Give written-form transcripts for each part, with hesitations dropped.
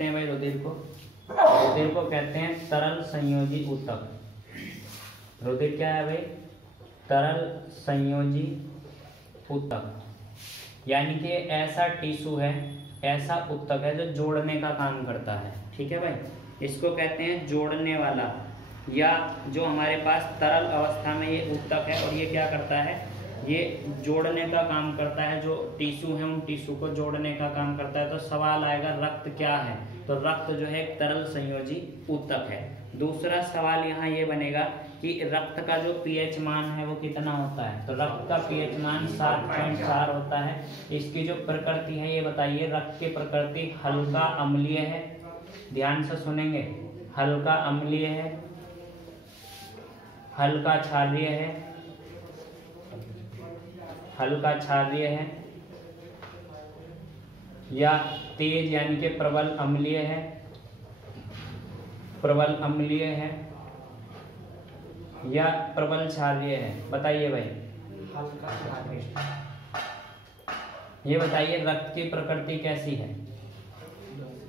कहते हैं भाई? रुधिर को कहते हैं तरल संयोजी ऊतक। रुधिर क्या है भाई? तरल संयोजी ऊतक, यानी कि ऐसा टिश्यू है, ऐसा ऊतक है जो जोड़ने का काम करता है। ठीक है भाई, इसको कहते हैं जोड़ने वाला, या जो हमारे पास तरल अवस्था में ये ऊतक है और ये क्या करता है? ये जोड़ने का काम करता है। जो टिश्यू है उन टिश्यू को जोड़ने का काम करता है। तो सवाल आएगा रक्त क्या है? तो रक्त जो है एक तरल संयोजी ऊतक है। दूसरा सवाल यहाँ ये बनेगा कि रक्त का जो पीएच मान है वो कितना होता है? तो रक्त का पीएच मान 7.4 होता है। इसकी जो प्रकृति है ये बताइए। रक्त की प्रकृति हल्का अम्लीय है, ध्यान से सुनेंगे, हल्का अम्लीय है, हल्का क्षारीय है, हल्का क्षारीय है, या तेज यानी कि प्रबल अम्लीय है, प्रबल अम्लीय है, या प्रबल क्षारीय है? बताइए भाई, हल्का क्षारीय। ये बताइए रक्त की प्रकृति कैसी है?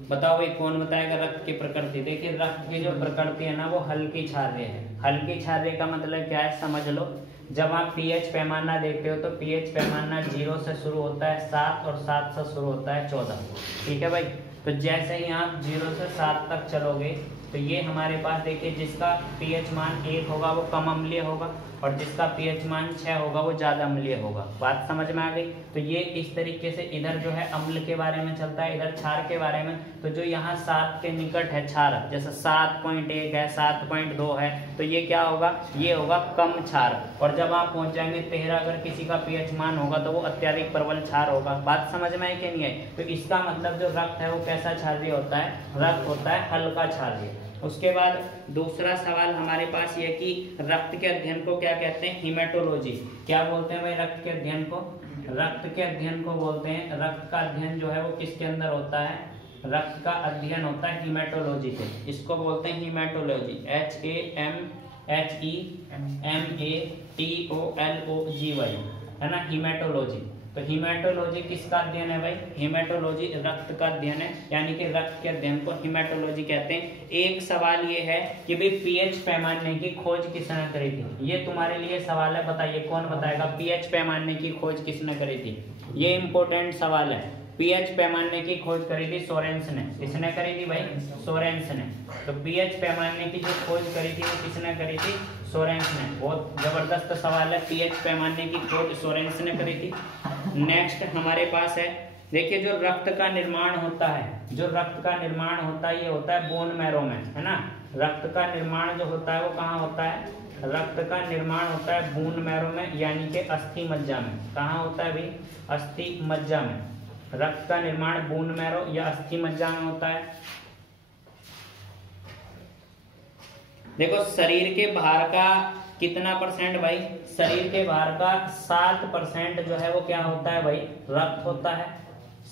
बताओ भाई, कौन बताएगा रक्त की प्रकृति? देखिए, रक्त की जो प्रकृति है ना वो हल्की क्षारीय है। हल्की क्षारीय का मतलब क्या है समझ लो। जब आप पीएच पैमाना देखते हो तो पीएच पैमाना 0 से शुरू होता है 7 और 7 से शुरू होता है 14। ठीक है भाई, तो जैसे ही आप 0 से 7 तक चलोगे तो ये हमारे पास देखिए, जिसका पीएच मान 1 होगा वो कम अम्लीय होगा और जिसका पीएच मान 6 होगा वो ज़्यादा अम्लीय होगा। बात समझ में आ गई? तो ये इस तरीके से इधर जो है अम्ल के बारे में चलता है, इधर क्षार के बारे में। तो जो यहाँ 7 के निकट है क्षार, जैसे 7.1 है, 7.2 है, तो ये क्या होगा? ये होगा कम क्षार। और जब आप पहुँच जाएंगे 13 अगर किसी का पीएच मान होगा तो वो अत्यधिक प्रबल क्षार होगा। बात समझ में आई कि नहीं आई? तो इसका मतलब जो रक्त है वो कैसा क्षारीय होता है? रक्त होता है हल्का क्षारीय। उसके बाद दूसरा सवाल हमारे पास ये कि रक्त के अध्ययन को क्या कहते हैं? हीमेटोलॉजी। क्या बोलते हैं भाई रक्त के अध्ययन को? रक्त के अध्ययन को बोलते हैं, रक्त का अध्ययन जो है वो किसके अंदर होता है? रक्त का अध्ययन होता है हीमेटोलॉजी के। इसको बोलते हैं हीमेटोलॉजी, HAMHEMATOLOGY, है ना, हीमेटोलॉजी। तो हीमेटोलॉजी किसका अध्ययन है भाई? हीमेटोलॉजी रक्त का अध्ययन है, यानी कि रक्त के अध्ययन को हीमेटोलॉजी कहते हैं। एक सवाल ये है कि भाई पीएच पैमाने की खोज किसने करी थी? ये तुम्हारे लिए सवाल है, बताइए कौन बताएगा? पीएच पैमाने की खोज किसने करी थी? ये इंपॉर्टेंट सवाल है। पीएच पैमाने की खोज करी थी सोरेंस ने। किसने करी थी भाई? सोरेंस ने। तो पीएच पैमाने की जो खोज करी थी वो किसने करी थी? सोरेंस ने। बहुत जबरदस्त सवाल है, पीएच पैमाने की खोज सोरेंस ने करी थी। नेक्स्ट हमारे पास है, देखिए जो रक्त का निर्माण होता है, जो रक्त का निर्माण होता है ये होता है बोन मैरो में, है ना। रक्त का निर्माण जो होता है वो कहाँ होता है? रक्त का निर्माण होता है बोन मैरो में, यानी कि अस्थि मज्जा में। कहाँ होता है भाई? अस्थि मज्जा में। रक्त का निर्माण बोन मैरो या अस्थि मज्जा में होता है। देखो शरीर के भार का कितना परसेंट भाई? शरीर के भार का 7% जो है वो क्या होता है भाई? रक्त होता है।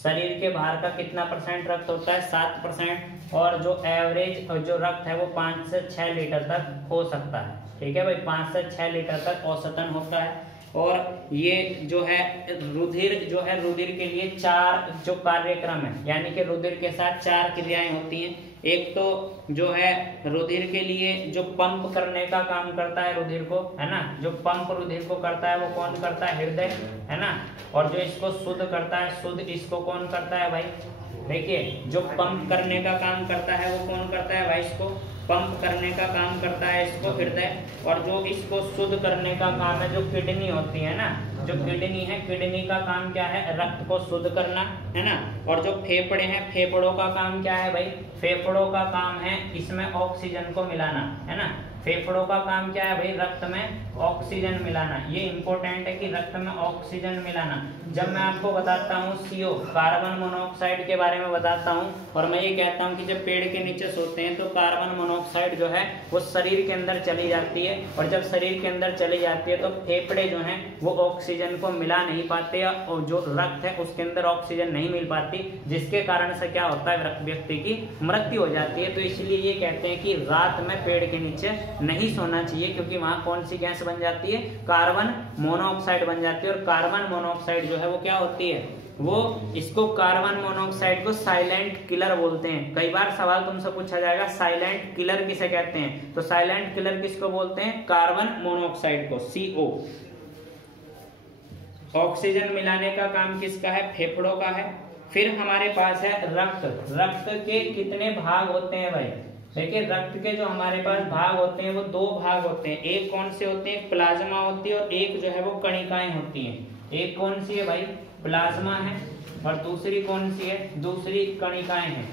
शरीर के भार का कितना परसेंट रक्त होता है? 7%। और जो एवरेज जो रक्त है वो 5 से 6 लीटर तक हो सकता है। ठीक है भाई, 5 से 6 लीटर तक औसतन होता है। और ये जो है रुधिर जो है, रुधिर के लिए 4 जो कार्यक्रम है, यानी कि रुधिर के साथ 4 क्रियाएं होती हैं। एक तो जो है रुधिर के लिए जो पंप करने का काम करता है रुधिर को, है ना, जो पंप रुधिर को करता है वो कौन करता है? हृदय, है ना। और जो इसको शुद्ध करता है, शुद्ध इसको कौन करता है भाई? देखिए जो पंप करने का काम करता है वो कौन करता है भाई? इसको पंप करने का काम करता है इसको हृदय। और जो इसको शुद्ध करने का काम है जो किडनी होती है ना, जो किडनी है, किडनी का काम क्या है? रक्त को शुद्ध करना, है ना। और जो फेफड़े हैं, फेफड़ों का काम क्या है भाई? फेफड़ों का काम है इसमें ऑक्सीजन को मिलाना, है ना। फेफड़ों का काम क्या है भाई? रक्त में ऑक्सीजन मिलाना। ये इंपॉर्टेंट है कि रक्त में ऑक्सीजन मिलाना। जब मैं आपको बताता हूँ CO कार्बन मोनोऑक्साइड के बारे में बताता हूँ, और मैं ये कहता हूँ कि जब पेड़ के नीचे सोते हैं तो कार्बन मोनोऑक्साइड जो है वो शरीर के अंदर चली जाती है, और जब शरीर के अंदर चली जाती है तो फेफड़े जो हैं वो ऑक्सीजन को मिला नहीं पाते, और जो रक्त है उसके अंदर ऑक्सीजन नहीं मिल पाती, जिसके कारण से क्या होता है? व्यक्ति की मृत्यु हो जाती है। तो इसलिए ये कहते हैं कि रात में पेड़ के नीचे नहीं सोना चाहिए, क्योंकि वहां कौन सी गैस बन जाती है, कार्बन मोनोऑक्साइड बन जाती है। और कार्बन मोनोऑक्साइड जो है वो क्या होती है, वो इसको कार्बन मोनोऑक्साइड को साइलेंट किलर बोलते हैं। कई बार सवाल तुमसे पूछा जाएगा साइलेंट किलर किसे कहते हैं, तो साइलेंट किलर किसको बोलते हैं, कार्बन मोनोऑक्साइड को, CO। ऑक्सीजन मिलाने का काम किसका है, फेफड़ों का है। फिर हमारे पास है रक्त। रक्त के कितने भाग होते हैं भाई, देखिए रक्त के जो हमारे पास भाग होते हैं वो दो भाग होते हैं। एक कौन से होते हैं, प्लाज्मा होती है, और एक जो है वो कणिकाएं होती हैं। एक कौन सी है भाई, प्लाज्मा है, और दूसरी कौन सी है, दूसरी कणिकाएं हैं,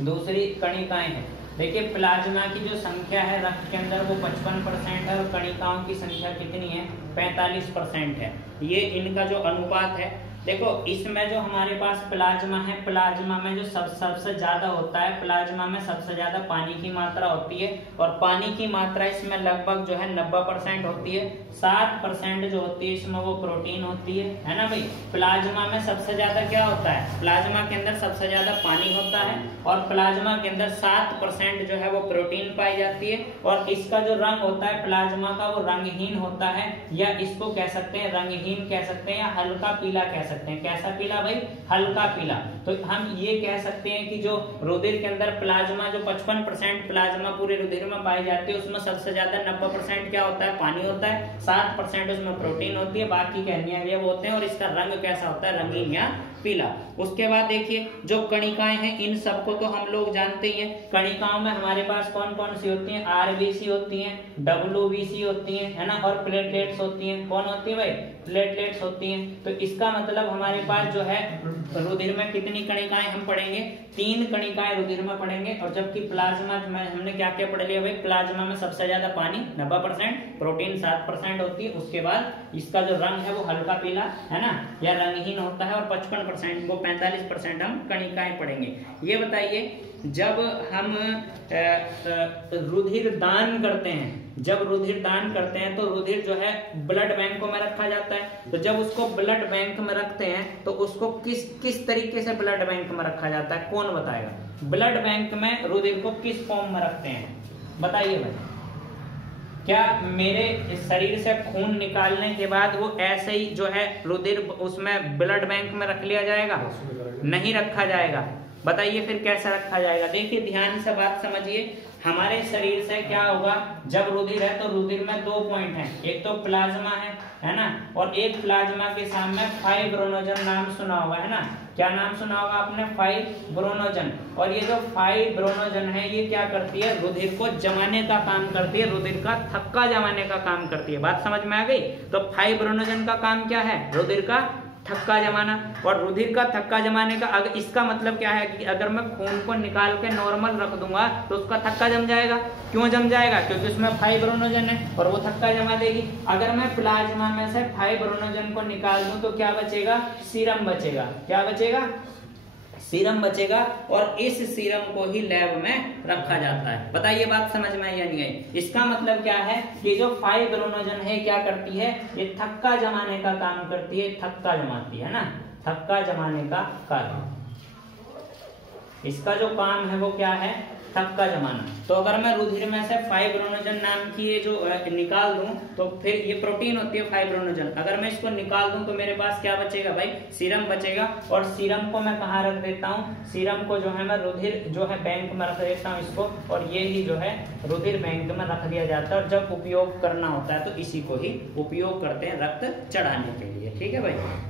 दूसरी कणिकाएं हैं। देखिए प्लाज्मा की जो संख्या है रक्त के अंदर वो 55% है, और कणिकाओं की संख्या कितनी है, 45% है। ये इनका जो अनुपात है, देखो इसमें जो हमारे पास प्लाज्मा है, प्लाज्मा में जो सबसे ज्यादा होता है, प्लाज्मा में सबसे ज्यादा पानी की मात्रा होती है, और पानी की मात्रा इसमें लगभग जो है 90% होती है। 7% जो होती है इसमें वो प्रोटीन होती है ना भाई। प्लाज्मा में सबसे ज्यादा क्या होता है, प्लाज्मा के अंदर सबसे ज्यादा पानी होता है, और प्लाज्मा के अंदर 7% जो है वो प्रोटीन पाई जाती है। और इसका जो रंग होता है प्लाज्मा का, वो रंगहीन होता है, या इसको कह सकते हैं रंगहीन कह सकते हैं, या हल्का पीला कह सकते हैं। कैसा पीला भाई, हल्का पीला। तो हम ये कह सकते हैं कि जो रुधिर के अंदर प्लाज्मा, जो 55% प्लाज्मा पूरे रुधिर में पाई जाती है, उसमें सबसे ज्यादा 90% क्या होता है, पानी होता है, 7% उसमें प्रोटीन होती है, बाकी के अन्य अवयव होते हैं। और इसका रंग कैसा होता है, रंगीन या पीला। उसके बाद देखिए जो कणिकाएं हैं, इन सबको तो हम लोग जानते ही हैं। कणिकाओं में हमारे पास कौन कौन सी होती हैं, RBC होती हैं, WBC होती हैं, है ना, और प्लेटलेट्स होती हैं। कौन होती है भाई, प्लेटलेट्स होती हैं। तो इसका मतलब हमारे पास जो है रुधिर में कितनी कणिकाएं हम पढ़ेंगे, 3 कणिकाएं रुधिर में पढ़ेंगे। और जबकि प्लाज्मा में हमने क्या क्या पढ़ लिया भाई, प्लाज्मा में सबसे ज्यादा पानी 90%, प्रोटीन 7% होती है। उसके बाद इसका जो रंग है वो हल्का पीला, है ना, या रंगहीन होता है, और 55% वो 45% हम कणिकाएं पढ़ेंगे। ये बताइए जब हम रुधिर दान करते हैं, जब रुधिर दान करते हैं तो रुधिर जो है ब्लड बैंकों में रखा जाता है। तो जब उसको ब्लड बैंक में रखते हैं तो उसको किस तरीके से ब्लड बैंक में रखा जाता है, कौन बताएगा। ब्लड बैंक में रुधिर को किस फॉर्म में रखते हैं, बताइए भाई। क्या मेरे शरीर से खून निकालने के बाद वो ऐसे ही जो है रुधिर उसमें ब्लड बैंक में रख लिया जाएगा, नहीं रखा जाएगा। बताइए फिर कैसा रखा जाएगा। देखिए ध्यान से बात समझिए, हमारे शरीर से क्या होगा, जब रुधिर है तो रुधिर में 2 पॉइंट हैं, एक तो प्लाज्मा है ना, और एक प्लाज्मा के सामने फाइब्रोनोजन नाम सुना होगा, है ना, क्या नाम सुना होगा आपने, फाइब्रोनोजन। और ये जो फाइब्रोनोजन है ये क्या करती है, रुधिर को जमाने का काम करती है, रुधिर का थक्का जमाने का काम करती है। बात समझ में आ गई। तो फाइब्रोनोजन का काम क्या है, रुधिर का थक्का जमाना। और रुधिर का थक्का जमाने का अगर इसका मतलब क्या है कि अगर मैं खून को निकाल के नॉर्मल रख दूंगा तो उसका थक्का जम जाएगा। क्यों जम जाएगा, क्योंकि उसमें फाइब्रोनोजन है और वो थक्का जमा देगी। अगर मैं प्लाज्मा में से फाइब्रोनोजन को निकाल दूं तो क्या बचेगा, सीरम बचेगा। क्या बचेगा, सीरम बचेगा। और इस सीरम को ही लैब में रखा जाता है। बताइए बात समझ में आई या नहीं आई। इसका मतलब क्या है कि जो फाइब्रोनोजन है क्या करती है, ये थक्का जमाने का काम करती है, थक्का जमाती है ना, थक्का जमाने का कार्य। इसका जो काम है वो क्या है, थक्का जमाना। तो अगर मैं रुधिर में से फाइब्रोनोजन नाम की ये जो निकाल दूं तो फिर ये प्रोटीन होती है फाइब्रोनोजन, अगर मैं इसको निकाल दूं तो मेरे पास क्या बचेगा भाई, सीरम बचेगा। और सीरम को मैं कहाँ रख देता हूँ, सीरम को जो है मैं रुधिर जो है बैंक में रख देता हूँ इसको, और ये ही जो है रुधिर बैंक में रख दिया जाता है। और जब उपयोग करना होता है तो इसी को ही उपयोग करते हैं रक्त चढ़ाने के लिए। ठीक है भाई।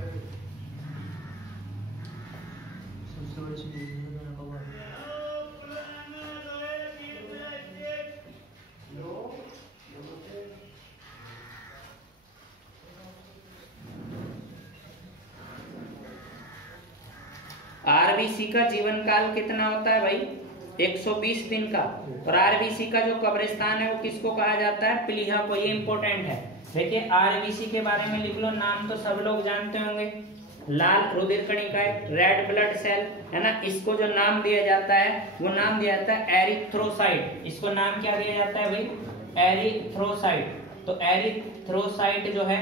आरबीसी का जीवन काल कितना होता है भाई, 120 दिन का। और आरबीसी का जो कब्रिस्तान है वो किसको कहा जाता है, प्लीहा को। ये इंपॉर्टेंट है। देखिए आरबीसी के बारे में लिख लो, नाम तो सब लोग जानते होंगे, लाल रुधिर कणिकाएं, रेड ब्लड सेल, है ना। इसको जो नाम दिया जाता है वो नाम दिया जाता है एरिथ्रोसाइट। इसको नाम क्या दिया जाता है भाई, एरिथ्रोसाइट। तो एरिथ्रोसाइट जो है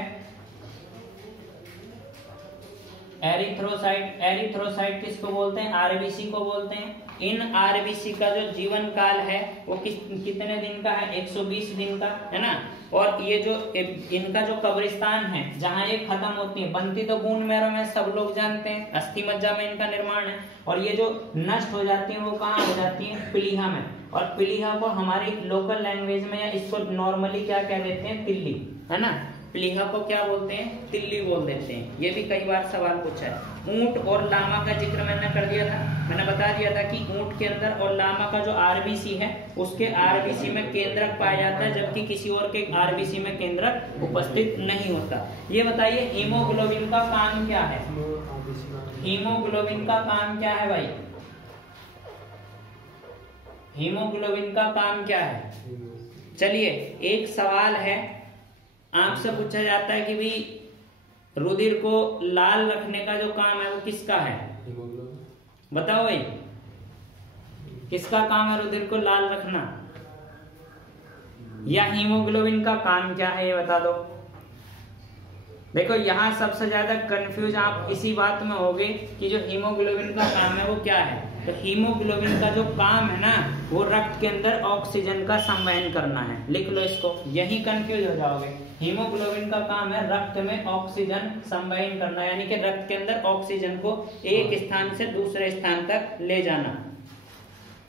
एरिथ्रोसाइट, एरिथ्रोसाइट किसको बोलते हैं? आरबीसी को बोलते हैं। इन आरबीसी का जो जीवन काल है वो कितने दिन का है? 120 दिन का, है ना। और ये जो इनका जो कब्रिस्तान है जहां ये खत्म होती है, बनती तो बोन मैरो में, सब लोग जानते हैं, अस्थि मज्जा में इनका निर्माण है। और ये जो नष्ट हो जाती है वो कहाँ हो जाती है? प्लीहा में। और प्लीहा को हमारी लोकल लैंग्वेज में या इसको नॉर्मली क्या कह देते हैं? तिल्ली, है ना। प्लीहा को क्या बोलते हैं? तिल्ली बोल देते हैं। ये भी कई बार सवाल पूछा है। ऊंट और लामा का जिक्र मैंने कर दिया था, मैंने बता दिया था कि ऊंट के अंदर और लामा का जो आरबीसी है उसके आरबीसी में केंद्रक पाया जाता है, जबकि किसी और के आरबीसी में केंद्रक उपस्थित नहीं होता। ये बताइए हीमोग्लोबिन का काम क्या है? हीमोग्लोबिन का काम क्या है भाई? हीमोग्लोबिन का काम क्या है? चलिए एक सवाल है, आपसे पूछा जाता है कि भाई रुधिर को लाल रखने का जो काम है वो किसका है? बताओ भाई, किसका काम है रुधिर को लाल रखना? या हीमोग्लोबिन का काम क्या है ये बता दो। देखो यहाँ सबसे ज्यादा कंफ्यूज आप इसी बात में होगे कि जो हीमोग्लोबिन का काम है वो क्या है। तो हीमोग्लोबिन का जो काम है ना वो रक्त के अंदर ऑक्सीजन का संवहन करना है। लिख लो इसको, यही कंफ्यूज हो जाओगे। हीमोग्लोबिन का काम है रक्त में ऑक्सीजन संवहन करना, यानी कि रक्त के अंदर ऑक्सीजन को एक स्थान से दूसरे स्थान तक ले जाना।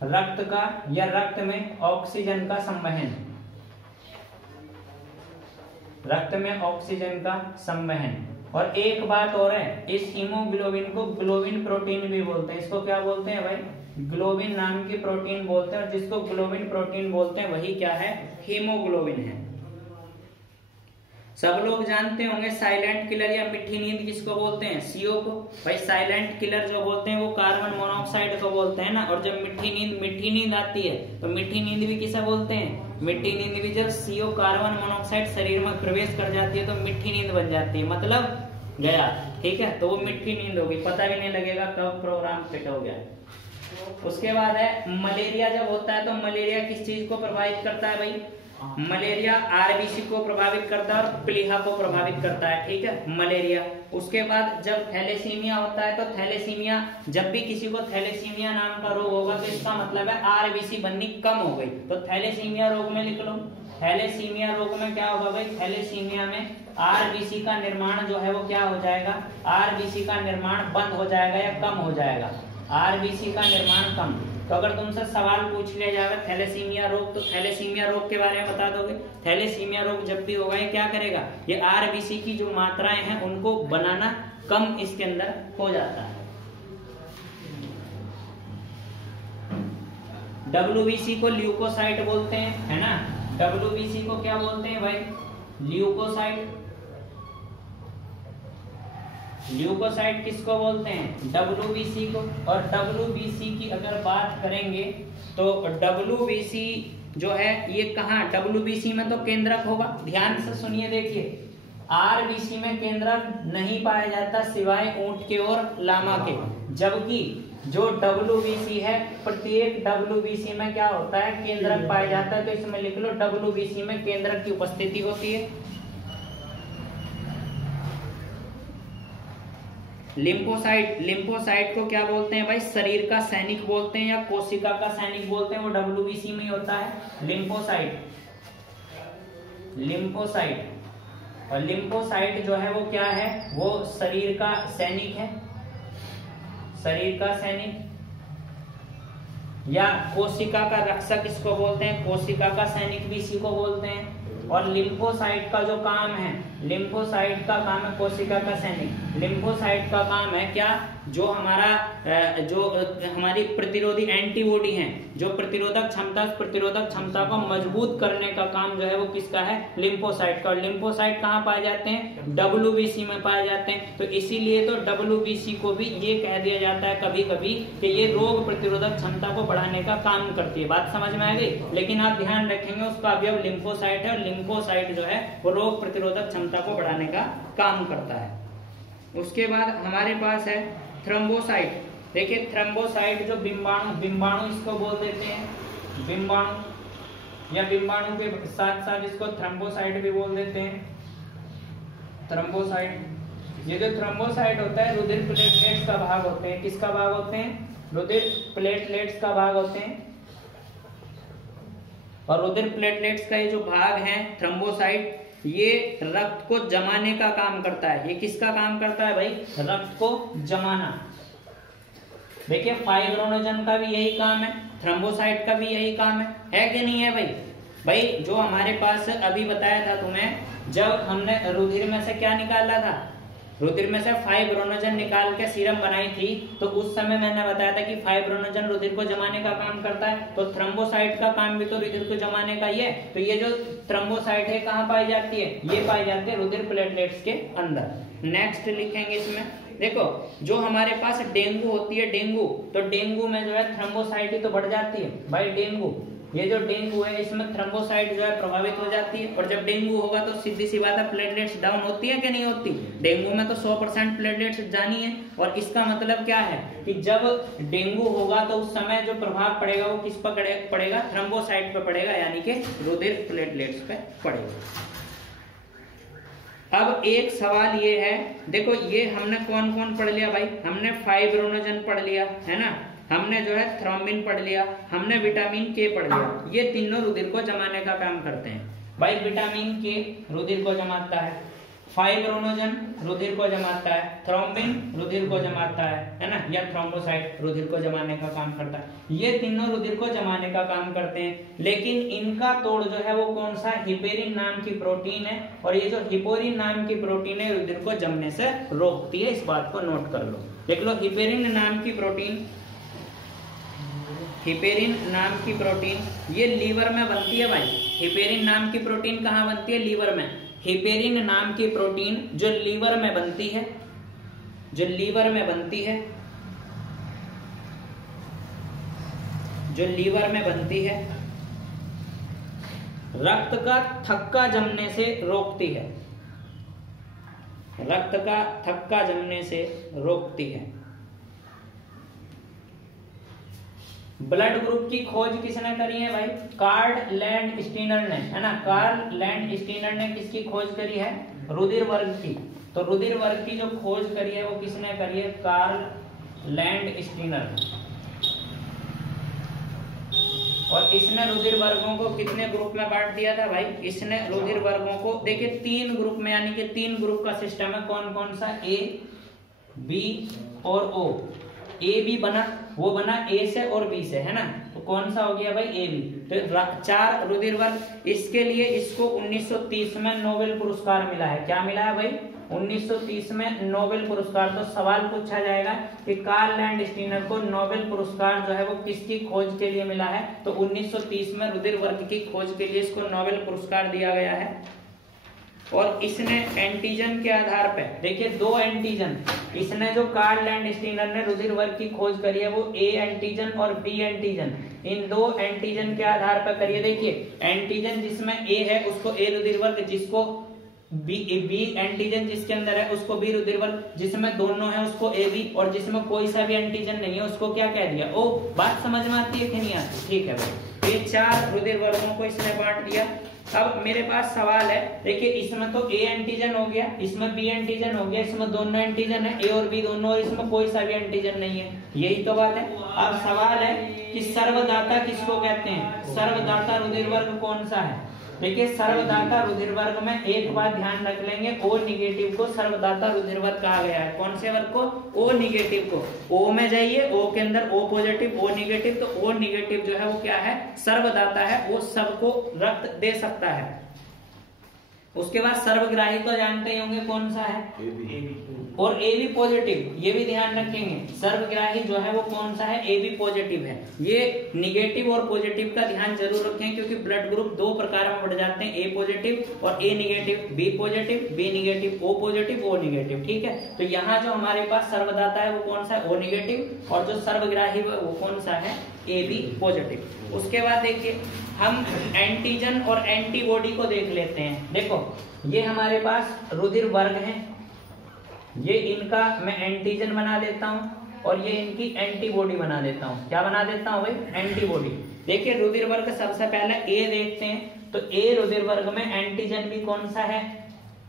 रक्त का या रक्त में ऑक्सीजन का संवहन, रक्त में ऑक्सीजन का संवहन। और एक बात और है, इस हीमोग्लोबिन को ग्लोबिन प्रोटीन भी बोलते हैं। इसको क्या बोलते हैं भाई? ग्लोबिन नाम की प्रोटीन बोलते हैं। और जिसको ग्लोबिन प्रोटीन बोलते हैं वही क्या है? हीमोग्लोबिन है। सब लोग जानते होंगे साइलेंट किलर या मिट्टी नींद किसको बोलते हैं? सीओ को। भाई साइलेंट किलर जो बोलते हैं वो कार्बन मोनोऑक्साइड को बोलते हैं ना। और जब मिट्टी नींद आती है तो मिट्टी नींद भी किसे बोलते हैं? मिट्टी नींद भी जब सीओ कार्बन मोनोऑक्साइड शरीर में प्रवेश कर जाती है तो मिट्टी नींद बन जाती है, मतलब गया। ठीक है, तो वो मिट्टी नींद होगी, पता भी नहीं लगेगा कब प्रोग्राम फिट हो गया। उसके बाद है मलेरिया। जब होता है तो मलेरिया किस चीज को प्रभावित करता है भाई? मलेरिया आरबीसी को प्रभावित करता है और प्लीहा को प्रभावित करता है। ठीक है, मलेरिया। उसके बाद जब थैलेसीमिया होता है तो थैलेसीमिया, जब भी किसी को थैलेसीमिया नाम का रोग होगा तो इसका मतलब है आरबीसी बननी कम हो गई। तो थैलेसीमिया रोग में लिख लो, थैलेसीमिया रोग में क्या होगा भाई? थैलेसीमिया में आरबीसी का निर्माण जो है वो क्या हो जाएगा? आरबीसी का निर्माण बंद हो जाएगा या कम हो जाएगा? आरबीसी का निर्माण कम। तो अगर तुमसे सवाल पूछ लिया जाएगा थैलेसीमिया रोग, तो थैलेसीमिया रोग के बारे में बता दोगे। थैलेसीमिया रोग जब भी होगा ये क्या करेगा? ये आरबीसी की जो मात्राएं हैं उनको बनाना कम इसके अंदर हो जाता है। डब्ल्यूबीसी को ल्यूकोसाइट बोलते हैं, है ना। डब्ल्यूबीसी को क्या बोलते हैं भाई? ल्यूकोसाइट। ल्यूकोसाइट किसको बोलते हैं? डब्ल्यूबीसी को। और डब्ल्यूबीसी की अगर बात करेंगे तो डब्ल्यूबीसी जो है ये कहाँ? डब्ल्यूबीसी में तो केंद्रक होगा। ध्यान से सुनिए, देखिए आरबीसी में केंद्रक नहीं पाया जाता सिवाय ऊंट के और लामा के, जबकि जो डब्ल्यूबीसी है प्रत्येक डब्ल्यूबीसी में क्या होता है? केंद्रक पाया जाता है। तो इसमें लिख लो डब्ल्यूबीसी में केंद्रक की उपस्थिति होती है। लिम्फोसाइट, लिम्फोसाइट को क्या बोलते हैं भाई? शरीर का सैनिक बोलते हैं या कोशिका का सैनिक बोलते हैं, वो डब्ल्यूबीसी में ही होता है। Lymphocyte, lymphocyte. और लिम्फोसाइट जो है वो क्या है? वो शरीर का सैनिक है, शरीर का सैनिक। या कोशिका का रक्षक इसको बोलते हैं, कोशिका का सैनिक भी इसी को बोलते हैं। और लिम्फोसाइट का जो काम है, लिम्फोसाइट का काम है कोशिका का सैनिक। लिम्फोसाइट का काम है क्या? जो हमारी प्रतिरोधी एंटीबॉडी हैं, जो प्रतिरोधक क्षमता को मजबूत करने का काम जो है वो किसका है? लिम्फोसाइट का। और लिम्फोसाइट कहाँ पाए जाते हैं? डब्ल्यूबीसी में पाए जाते हैं। तो इसीलिए तो डब्ल्यूबीसी को भी ये कह दिया जाता है कभी कभी कि ये रोग प्रतिरोधक क्षमता को बढ़ाने का काम करती है। बात समझ में आ गई? लेकिन आप ध्यान रखेंगे उसका अवयव लिम्फोसाइट है, और लिम्फोसाइट जो है वो रोग प्रतिरोधक क्षमता को बढ़ाने का काम करता है। उसके बाद हमारे पास है थ्रोम्बोसाइट। देखिए थ्रोम्बोसाइट जो बिंबाणु इसको बोल देते हैं, बिंबाणु या बिंबाणु के साथ साथ इसको थ्रोम्बोसाइट भी बोल देते हैं। थ्रोम्बोसाइट ये जो थ्रोम्बोसाइट होता है रुधिर प्लेटलेट्स का भाग होते हैं। किसका भाग होते हैं? रुधिर प्लेटलेट्स का भाग होते हैं। और रुधिर प्लेटलेट्स का ये जो भाग है थ्रोम्बोसाइट, ये रक्त को जमाने का काम करता है। ये किसका काम करता है भाई? रक्त को जमाना। देखिए फाइब्रोनोजन का भी यही काम है, थ्रोम्बोसाइट का भी यही काम है कि नहीं है भाई? भाई जो हमारे पास अभी बताया था तुम्हें, जब हमने रुधिर में से क्या निकाला था, रुधिर में से फाइब्रोनोजन निकाल के सीरम बनाई थी, तो उस समय मैंने बताया था कि फाइब्रोनोजन रुधिर को जमाने का काम करता है, तो थ्रोम्बोसाइट का काम भी तो रुधिर को जमाने का ही है। तो ये जो थ्रोम्बोसाइट है कहाँ पाई जाती है? ये पाई जाती है रुधिर प्लेटलेट्स के अंदर। नेक्स्ट लिखेंगे इसमें, देखो जो हमारे पास डेंगू होती है, डेंगू, तो डेंगू में जो है थ्रोम्बोसाइट ही तो बढ़ जाती है भाई। डेंगू, ये जो डेंगू है इसमें थ्रोम्बोसाइट जो है प्रभावित हो जाती है, और जब डेंगू होगा तो सीधी सी बात है प्लेटलेट्स डाउन होती है कि नहीं होती? डेंगू में तो 100% प्लेटलेट्स जानी है। और इसका मतलब क्या है कि जब डेंगू होगा तो उस समय जो प्रभाव पड़ेगा वो किस पर पड़ेगा? थ्रोम्बोसाइट पे पड़ेगा, यानी कि रुधिर प्लेटलेट्स पे पड़ेगा। अब एक सवाल ये है, देखो ये हमने कौन कौन पढ़ लिया भाई? हमने फाइब्रोनोजन पढ़ लिया है ना, हमने जो है थ्रोम्बिन पढ़ लिया, हमने विटामिन के पढ़ लिया। ये तीनों रुधिर को जमाने का काम करते हैं भाई। विटामिन के रुधिर को जमाता है, फाइब्रोनोजन रुधिर को जमाता है, थ्रोम्बिन रुधिर को जमाता है ना, या थ्रोम्बोसाइट रुधिर को जमाने का काम करता है। ये तीनों रुधिर को जमाने का काम करते हैं, लेकिन इनका तोड़ जो है वो कौन सा? हिपेरिन नाम की प्रोटीन है, और ये जो हिपोरिन नाम की प्रोटीन है रुधिर को जमने से रोकती है। इस बात को नोट कर लो, देख लो हिपेरिन नाम की प्रोटीन, हिपेरिन नाम की प्रोटीन ये लीवर में बनती है भाई। हिपेरिन नाम की प्रोटीन कहाँ बनती है? लीवर में। हिपेरिन नाम की प्रोटीन जो लीवर में बनती है, जो लीवर में बनती है, जो लीवर में बनती है, रक्त का थक्का जमने से रोकती है, रक्त का थक्का जमने से रोकती है। ब्लड ग्रुप की खोज किसने करी है भाई? कार्ल लैंड स्टीनर ने, है ना। कार्ल लैंड स्टीनर ने किसकी खोज करी है? रुधिर वर्ग की। तो रुधिर वर्ग की जो खोज करी है वो किसने करी है? Karl Landsteiner. और इसने रुधिर वर्गों को कितने ग्रुप में बांट दिया था भाई? इसने रुधिर वर्गों को देखिए 3 ग्रुप में, यानी कि 3 ग्रुप का सिस्टम है। कौन कौन सा? ए, बी और ओ। ए बी बना, वो बना ए से और बी से, है ना। तो कौन सा हो गया भाई? A B. तो 4 रुधिर वर्ग। इसके लिए इसको 1930 में नोबेल पुरस्कार मिला है। क्या मिला है भाई? 1930 में नोबेल पुरस्कार। तो सवाल पूछा जाएगा कि कार्ल लैंड स्टीनर को नोबेल पुरस्कार जो है वो किसकी खोज के लिए मिला है? तो 1930 में रुधिर वर्ग की खोज के लिए इसको नोबेल पुरस्कार दिया गया है। और इसने एंटीजन के आधार पे, देखिए 2 एंटीजन, इसने जो कार्ल लैंड स्टीनर ने रुधिर वर्ग की खोज करी है वो ए एंटीजन और बी एंटीजन, इन 2 एंटीजन के आधार पर करिए। देखिए एंटीजन जिसमें ए है उसको ए रुधिर वर्ग, जिसको बी एंटीजन जिसके अंदर है उसको बी रुधिर वर्ग, जिसमें दोनों है उसको ए बी, और जिसमें कोई सा भी एंटीजन नहीं है उसको क्या कह दिया? ओ। बात समझ में आती है कि नहीं आती? ठीक है भाई, ये 4 रुधिर वर्गों को इसने बांट दिया। अब मेरे पास सवाल है, देखिए इसमें तो ए एंटीजन हो गया, इसमें बी एंटीजन हो गया, इसमें दोनों एंटीजन है ए और बी दोनों, और इसमें कोई सा भी एंटीजन नहीं है। यही तो बात है। अब सवाल है कि सर्वदाता किसको कहते हैं? सर्वदाता रुधिर वर्ग कौन सा है? देखिए सर्वदाता रुधिर वर्ग में एक बात ध्यान रख लेंगे, ओ निगेटिव को सर्वदाता रुधिर वर्ग कहा गया है। कौन से वर्ग को? ओ निगेटिव को। ओ में जाइए, ओ के अंदर ओ पॉजिटिव ओ निगेटिव, तो ओ निगेटिव जो है वो क्या है? सर्वदाता है, वो सबको रक्त दे सकता है। उसके बाद सर्वग्राही तो जानते ही होंगे कौन सा है? और ए बी पॉजिटिव, ये भी ध्यान रखेंगे। सर्वग्राही जो है वो कौन सा है? ए बी पॉजिटिव है। ये निगेटिव और पॉजिटिव का ध्यान जरूर रखें, क्योंकि ब्लड ग्रुप 2 प्रकार में बढ़ जाते हैं, ए पॉजिटिव और A negative, B positive B negative, O positive O negative. ठीक है, तो यहाँ जो हमारे पास सर्वदाता है वो कौन सा है? ओ निगेटिव, और जो सर्वग्राही वो कौन सा है? A B positive. उसके बाद देखिए हम एंटीजन और एंटीबॉडी को देख लेते हैं। देखो ये हमारे पास रुधिर वर्ग है, ये इनका मैं एंटीजन बना देता हूं और ये इनकी एंटीबॉडी बना देता हूं। क्या बना देता हूं भाई? एंटीबॉडी। देखिए रुधिर वर्ग सबसे पहले ए देखते हैं, तो ए रुधिर वर्ग में एंटीजन भी कौन सा है?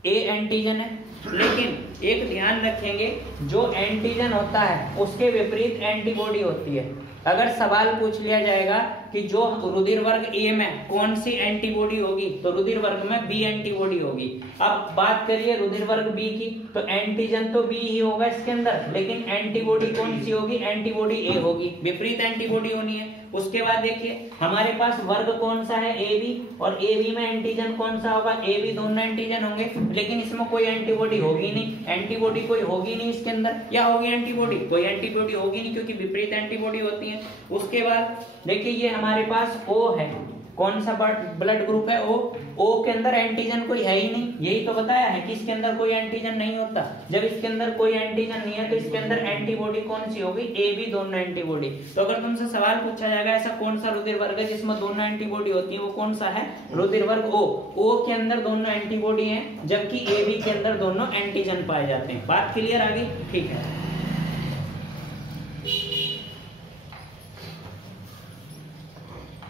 ए एंटीजन है, लेकिन एक ध्यान रखेंगे, जो एंटीजन होता है उसके विपरीत एंटीबॉडी होती है। अगर सवाल पूछ लिया जाएगा कि जो रुधिर वर्ग ए में कौन सी एंटीबॉडी होगी, तो रुधिर वर्ग में बी एंटीबॉडी होगी। अब बात करिए रुधिर वर्ग बी की, तो एंटीजन तो बी ही होगा इसके अंदर, लेकिन एंटीबॉडी कौन सी होगी, एंटीबॉडी ए होगी, विपरीत एंटीबॉडी होनी है। उसके बाद देखिए हमारे पास वर्ग कौन सा है, ए बी, और ए बी में एंटीजन कौन सा होगा, ए बी, दोनों एंटीजन होंगे, लेकिन इसमें कोई एंटीबॉडी होगी नहीं, एंटीबॉडी कोई होगी नहीं इसके अंदर। क्या होगी एंटीबॉडी, कोई एंटीबॉडी होगी नहीं, क्योंकि विपरीत एंटीबॉडी होती है। उसके बाद देखिए ये हमारे पास ओ है, कौन सा ब्लड ग्रुप है, ओ के अंदर एंटीजन कोई है ही नहीं, यही तो बताया है कि इसके अंदर कोई एंटीजन नहीं होता। जब इसके अंदर कोई एंटीजन नहीं है तो इसके अंदर एंटीबॉडी कौन सी होगी, ए बी, दोनों एंटीबॉडी। तो अगर तुमसे सवाल पूछा जाएगा ऐसा कौन सा रुधिर वर्ग है जिसमें दोनों एंटीबॉडी होती है, वो कौन सा है, रुधिर वर्ग ओ के अंदर दोनों एंटीबॉडी है, जबकि ए बी के अंदर दोनों एंटीजन पाए जाते हैं। बात क्लियर आ गई, ठीक है।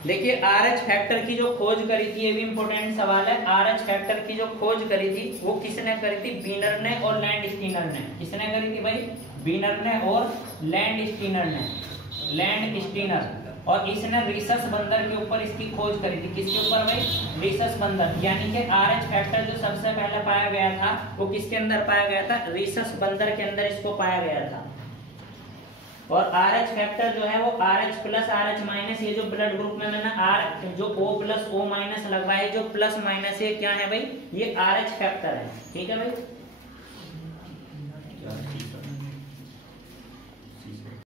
देखिए आरएच फैक्टर की जो खोज करी थी, ये भी इंपॉर्टेंट सवाल है। आरएच फैक्टर की जो खोज करी थी वो किसने करी थी, बीनर ने और लैंडस्टीनर ने। किसने करी थी भाई, बीनर ने और लैंडस्टीनर ने, लैंडस्टीनर। और इसने रिसस बंदर के ऊपर इसकी खोज करी थी। किसके ऊपर भाई, रिसस बंदर। यानी कि आरएच फैक्टर जो सबसे पहले पाया गया था वो किसके अंदर पाया गया था, रिसस बंदर के अंदर इसको पाया गया था। और आरएच फैक्टर जो है वो आरएच प्लस आरएच माइनस, ये जो ब्लड ग्रुप में मैंने आर जो ओ प्लस ओ माइनस लगवाया, जो प्लस माइनस ये क्या है भाई, ये आरएच फैक्टर है। ठीक है भाई।